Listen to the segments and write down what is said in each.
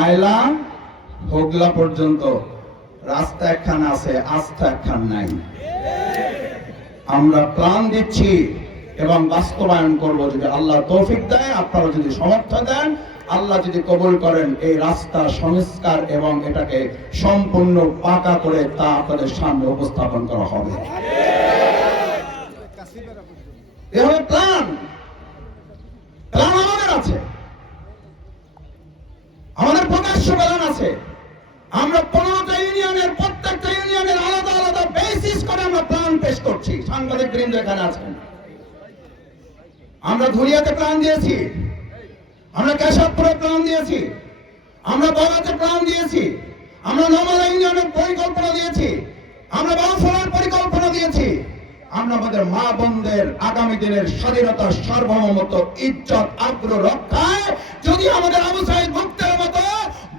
আয়লা হোগলা পর্যন্ত রাস্তা একখান আছে, আস্থা একখান নাই। আমরা প্ল্যান দিচ্ছি এবং বাস্তবায়ন করব যদি আল্লাহ তৌফিক দেয়, আপনারা যদি সমর্থন দেন, আল্লাহ যদি কবুল করেন, এই রাস্তা সংস্কার এবং এটাকে সম্পূর্ণ পাকা করে তা আপনাদের সামনে উপস্থাপন করা হবে। এভাবে প্ল্যান আমাদের আছে, আমাদের প্রকাশ্য প্ল্যান আছে। আমরা 15টা ইউনিয়নের প্রত্যেকটা ইউনিয়নের আলাদা আলাদা বেসিস করে আমরা প্ল্যান পেশ করছি। সাংবাদিক বৃন্দ এখানে আছেন। আমরা ধুলিয়াতে প্ল্যান দিয়েছি, আমরা কেশবপুরে প্ল্যান দিয়েছি, আমরা বগাতে প্ল্যান দিয়েছি, আমরা নমালা ইউনিয়নের পরিকল্পনা দিয়েছি, আমরা বাউফলের পরিকল্পনা দিয়েছি। আমরা আমাদের মা বোনদের আগামী দিনের স্বাধীনতার সার্বভৌমত্ব, ইজ্জত, আগ্রহ রক্ষায় যদি আমাদের আবু সাইদ মুক্তের মতো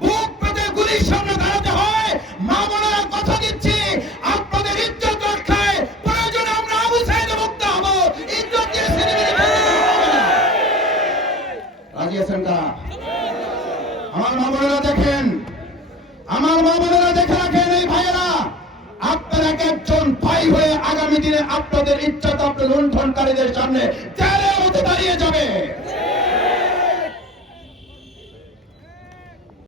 বুক পেতে গুলির সামনে দাঁড়াতে হয়, মা বোনেরা কথা দিচ্ছি আপনাদের ইজ্জত রক্ষায় প্রয়োজনে আমরা আবু সাইদ মুক্ত হব। ইজ্জত দিয়ে রাজি আছেন না? আমার মা বোনেরা দেখেন, আমার মা বোনেরা দেখে রাখেন, এই ভাইয়েরা আপনারা একজন ভাই হয়ে আগামী দিনে আপনাদের ইজ্জত আপনাদের লুণ্ঠনকারীদের সামনে তেরে মতো দাঁড়িয়ে যাবে।